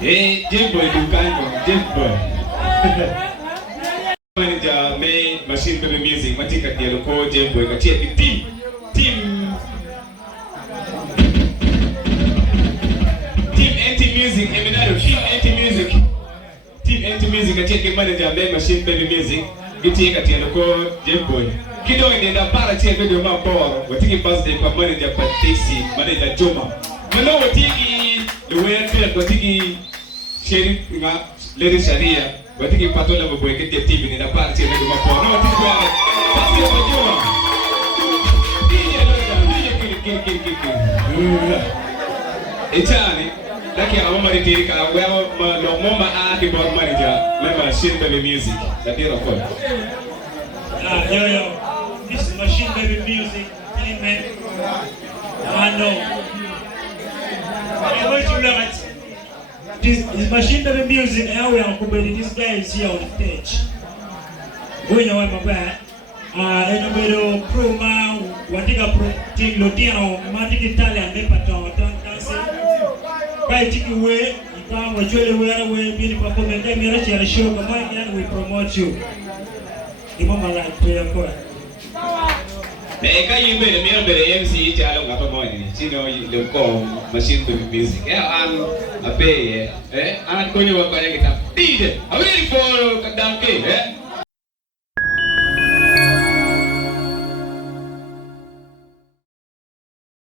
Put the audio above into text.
Eh, Jimbo Uganda, Jimbo. Manager May Machine Baby Music, Matika Dialoko, Jimbo, Katia, team. Team Anti-Music, Eminado, Team Anti-Music. Team Anti-Music, Katia Manager May Machine Baby Music, Katia Dialoko, Jimbo. Kido nenda para tia video maboro, watiki birthday kwa manager Patixi, manager Joma. Mano watiki luwende watiki sheriff nga lady Sharia, watiki Patola mboekete TV nenda para tia video maboro. No watiki kwa basi ya Joma. Echani, laki awama ritirika wewe malomoma ati board manager, mema Machine Baby Music, datira kwa. Yo. This is Machine Baby Music, amen. I know. I'm going to learn it. This is Machine Baby Music, and we are comparing this guy is here on stage. We know I'm a bad. Enobero Proma, Watiga Pro, Tig Lotino, Matic Italian, and Patongo, by taking away, you come with you where we be performing the show, and we promote you. The moment like prayer for it. Eka yimbe le mira bere MC chalo ngapa moni chino le ko Machine Baby Music ape an konyo wa kwa kita DJ are you ready for kadanke